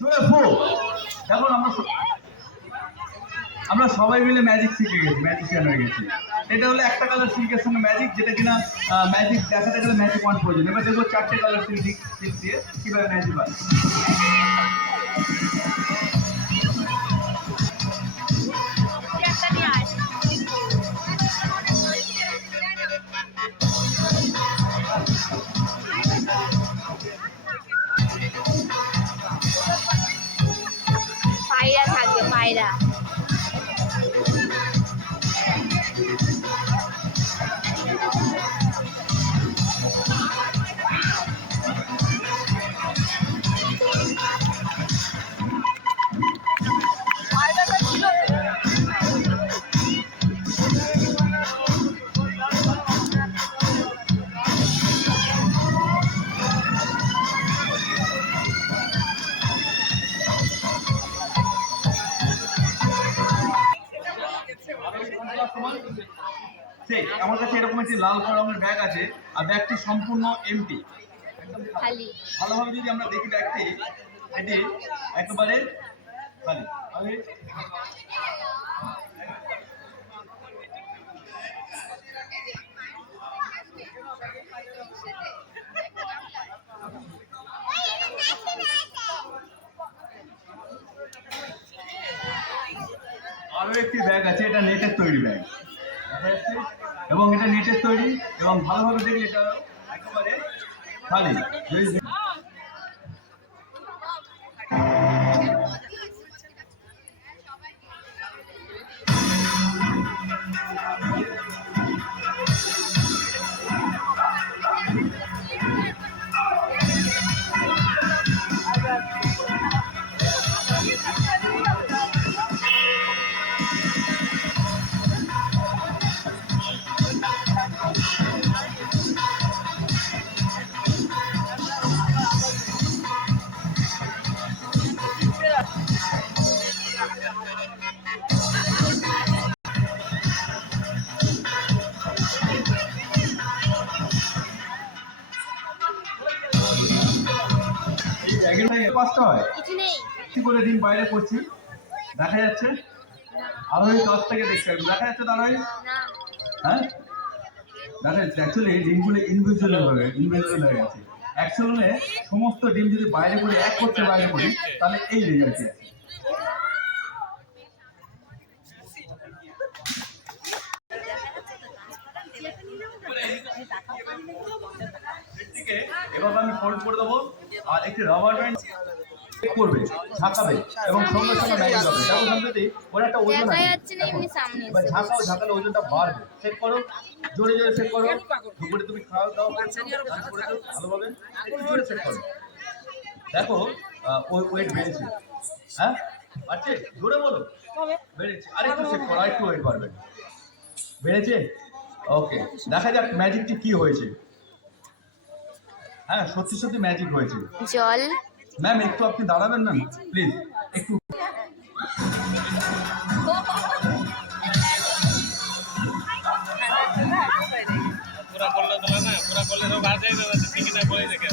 এখন আমরা সবাই মিলে ম্যাজিক শিখে গেছি, ম্যাজিশিয়ান হয়ে গেছি। এটা হলো একটা কালার সিল্কের সঙ্গে ম্যাজিক, যেটা কিনা ম্যাজিক দেখাতে গেলে ম্যাজিক ওয়ান প্রয়োজন। এবার দেখবো 4টে কালার সিল্ক দিয়ে কীভাবে ম্যাজিক হয়। পায়রা থাকবে, পায়রা। আমার কাছে এরকম একটি লাল রঙের ব্যাগ আছে, আর ব্যাগটি সম্পূর্ণ এমটি, খালি। ভালোভাবে যদি আমরা দেখি ব্যাগটি, এটি একেবারে খালি। আরো একটি ব্যাগ আছে, এটা নেটের তৈরি ব্যাগ, এবং এটা নেটের তৈরি, এবং ভালোভাবে দেখলে এটা একেবারে খালি। কষ্ট হয় কি করে ডিম বাইরে করছি, দেখা যাচ্ছে আরোহী 10 থেকে দেখতে হবে, দেখা যাচ্ছে আরোহী? হ্যাঁ দেখা যাচ্ছে। অ্যাকচুয়ালি ডিমগুলো ইনভিজিবল হয়ে গেছে। অ্যাকচুয়ালি সমস্ত ডিম যদি বাইরে করে এক করতে বাইরে করি, তাহলে এই রেজাল্টটি আছে। এবার আমি ফোল্ড করে দেবো, আর একটি রাবার ব্যান্ড করবে, ঝাঁকাবে, এবং সঙ্গে সঙ্গে ম্যাজিক হবে। তখন যদি ওর একটা ওজন আছে, ঝাঁকাও, ঝাঁকালে ওজনটা বাড়বে। সেট করো, জোরে জোরে সেট করো, দুপুরে তুমি খাওয়া দাওয়া ভালোভাবে একটু জোরে সেট করো। দেখো ওয়েট বেড়েছে, হ্যাঁ বাড়ছে, জোরে বলো বেড়েছে। আরেকটু সেট করো, আরেকটু ওয়েট বাড়বে, বেড়েছে। ওকে, দেখা যাক ম্যাজিকটি কি হয়েছে। হ্যাঁ সত্যি সত্যি ম্যাজিক হয়েছে। জল ম্যাম একটু আপনি দাঁড়াবেন ম্যাম, প্লিজ একটু। পুরা করলে তো না, পুরা করলে তো বাজে না, ঠিক না করে দেখে।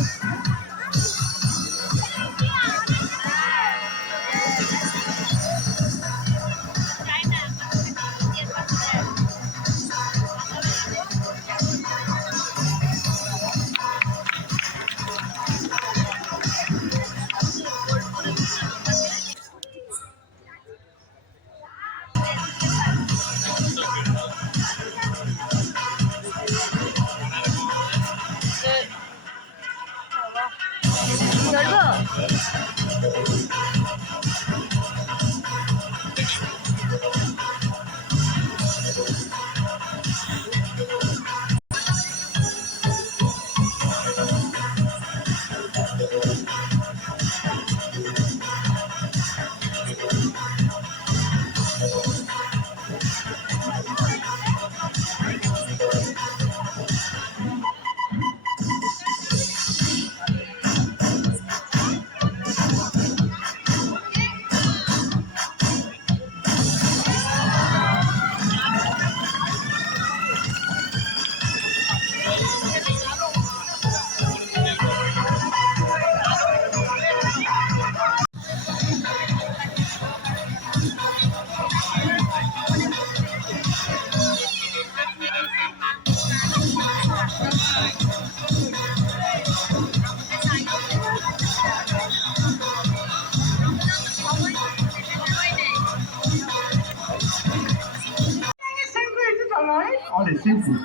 Okay, Simple.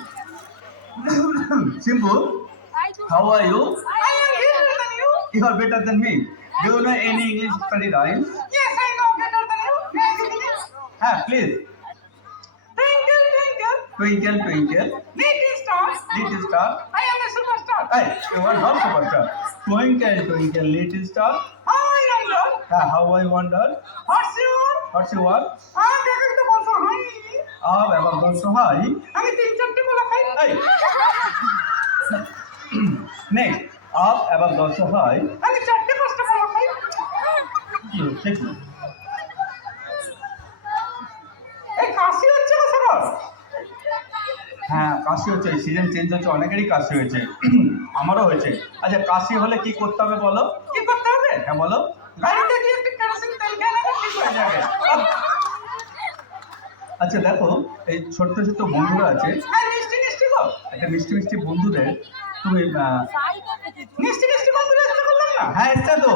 Simple, how are you? I am better than you. You are better than me. Do you know any English study rhymes? Yes, I know better than you. May I begin it? Please. Twinkle, twinkle, Twinkle, twinkle, little star. little star. I am a superstar. Hey, you are not superstar. Twinkle, twinkle, little star. How I wonder, How I wonder. what's your? What's your word? দেখেন তো বলছো high. Up above the so high. আমি 3-4টে কলা খাই। Hey. Next, up above the so high. আমি 4-5টা কলা খাই। Check. এই কাশি হচ্ছে না সবার? হ্যাঁ, কাশি হচ্ছে, সিজন চেঞ্জ হচ্ছে, অনেকেরই কাশি হয়েছে। আমারও হয়েছে। আচ্ছা, কাশি হলে কি করতে হবে বলো? কি করতে হবে? হ্যাঁ বলো। গাড়িতে গিয়ে একটু কেরোসিন তেল খেয়ে নেবে, ঠিক হয়ে যাবে। আচ্ছা দেখো, এই ছোট্ট ছোট্ট বন্ধুরা আছে, হ্যাঁ, মিষ্টি মিষ্টি গো। একটা মিষ্টি মিষ্টি বন্ধুদের তুমি মিষ্টি মিষ্টি বন্ধুরা আসতে বললাম না? হ্যাঁ এসছে তো,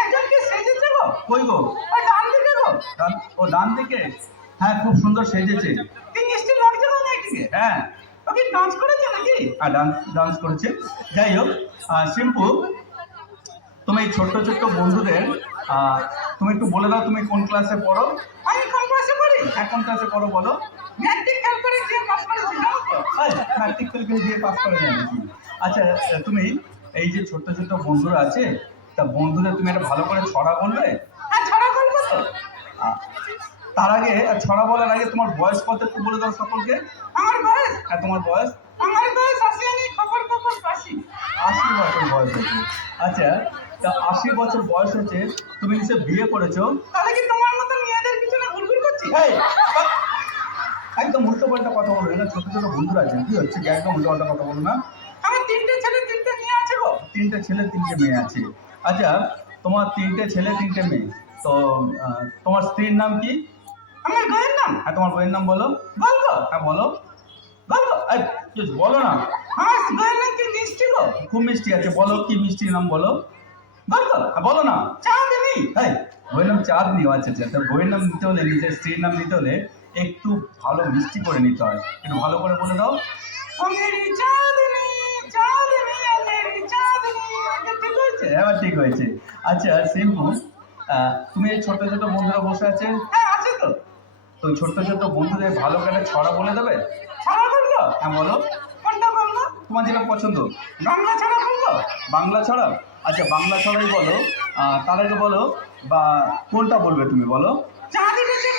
একজন কি সেজেছে গো? কই গো? ওই ডান দিকে গো। ও ডান দিকে, হ্যাঁ খুব সুন্দর সেজেছে। কি মিষ্টি লাগছে গো নাকি? হ্যাঁ, ও কি ডান্স করেছে নাকি? আর ডান্স করেছে। যাই হোক, সিম্পু, তুমি এই ছোট্ট ছোট্ট বন্ধুদের তুমি একটু বলে দাও তুমি কোন ক্লাসে পড়ো। আমি কোন ক্লাসে পড়ি? কোন ক্লাসে পড়ো বলো। ম্যাট্রিক ফেল করে দিয়ে পাস করেছি, জানো তো? ম্যাট্রিক পরীক্ষা দিয়ে পাস করে যায় নাকি? আচ্ছা, তুমি এই যে ছোট্ট ছোট্ট বন্ধুরা আছে, তা বন্ধুদের তুমি একটা ভালো করে ছড়া বলবে। হ্যাঁ, ছড়া বলবো তো। তার আগে ছড়া বলার আগে তোমার বয়স কত একটু বলে দাও সকলকে। আমার বয়স? তোমার বয়স? আমার বয়স 80 আনি খবর 80। 80 বছর বয়স হয়েছে। আচ্ছা, তা 80 বছর বয়স হয়েছে, তুমি নিশ্চয় বিয়ে করেছো। তাহলে কি তোমার মতো মেয়েদের পিছনে ঘুরঘুর করছি? এই, একদম উল্টো পাল্টা কথা বলো না, ছোট ছোট বন্ধুরা আছে, কি হচ্ছে কি একদম উল্টো পাল্টা কথা বলো না। আমার 3টে ছেলে 3টে মেয়ে আছে গো। 3টে ছেলে 3টে মেয়ে আছে। আচ্ছা, তোমার 3টে ছেলে 3টে মেয়ে, তো তোমার স্ত্রীর নাম কি? আমার বইয়ের নাম? তোমার বইয়ের নাম বলো। বলবো? বলো বলবো? বলো না। আমার বইয়ের নাম কি মিষ্টি গো? খুব মিষ্টি আছে, বলো কি মিষ্টির নাম বলো। বলবো? বলো না। চাঁদনি। বইয়ের নাম চাঁদনি। আচ্ছা আচ্ছা, তা বইয়ের নাম নিতে হলে, নিজের স্ত্রীর নাম নিতে হলে একটু ভালো মিষ্টি করে নিতে হয়, একটু ভালো করে বলে দাও। ও মেরি চাঁদনি, চাঁদনি, ও মেরি চাঁদনি। ঠিক হয়েছে? এবার ঠিক হয়েছে। আচ্ছা সিম্পু, তুমি এই ছোট ছোট বন্ধুরা বসে আছে, হ্যাঁ, আছে তো। তো ছোট্ট ছোট্ট বন্ধুদের ভালো করে একটা ছড়া বলে দেবে। ছড়া বলবো? বলো। কোনটা বলবো? তোমার যেটা পছন্দ। বাংলা ছড়া বলবো? বাংলা ছড়া? আচ্ছা, বাংলা ছড়াই বলো। তার আগে বলো, বা কোনটা বলবে তুমি বলো। চাঁদ উঠেছে